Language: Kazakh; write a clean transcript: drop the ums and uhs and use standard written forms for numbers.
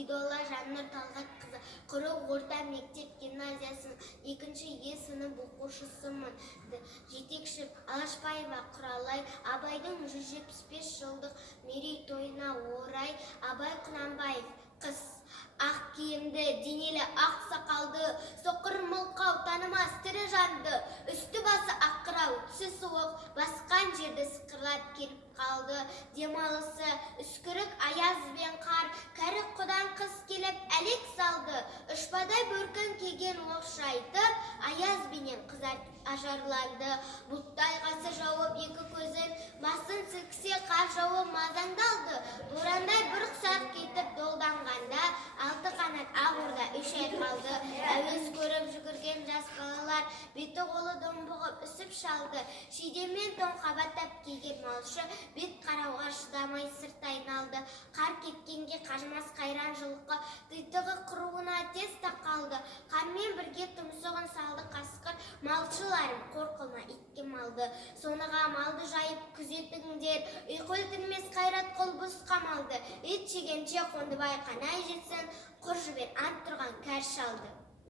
Бидолла Жаннұр Талғатқызы, Құрық орта мектеп гимназиясының 2-е сынып оқушысымын. Жетекші Алашбаева Құралай, Абайдың 175 жылдық мерейтойына орай Абай Құнанбаев қыз. Ақ киімді, денелі, ақ сақалды, соқыр мылқау танымас тірі жанды, үсті басы аққырау, түсі суық, басқан жерді сықырлап келіп қалды. Демалысы үскірік аяз бен қар, кәрі құдан қыз келіп әлек салды. Үшбадай бөркін киген оқшайтып, аяз бенен қызартып ажарланды. Бұлттай қасы жауып екі көзін, басын сілкісе қар жауып мазаңдалды. Борандай бір құсақ кетіп долданғанда, алты қанат ақ орда үш ай қалды. Әуес көріп жүгірген жас балалар, беті қолы домбығып үсіп шалды. Шидемен тон қабаттап киген малшы, бет қарауға шыдамай сырт айналды. Қар кеткенге қажымас қайран жылқы, титығы құруына тез тақалды. Қармен бірге тұмсығын салды қасқыр, малшыларым қорқылма итке малды. Соныға малды жайып күзетіңдер, ұйқы өлтірмес қайрат қол бұз қамалды. Ет жегенше Қондыбай қанай жетсін, құр жібер ант тұрған кәр шалды.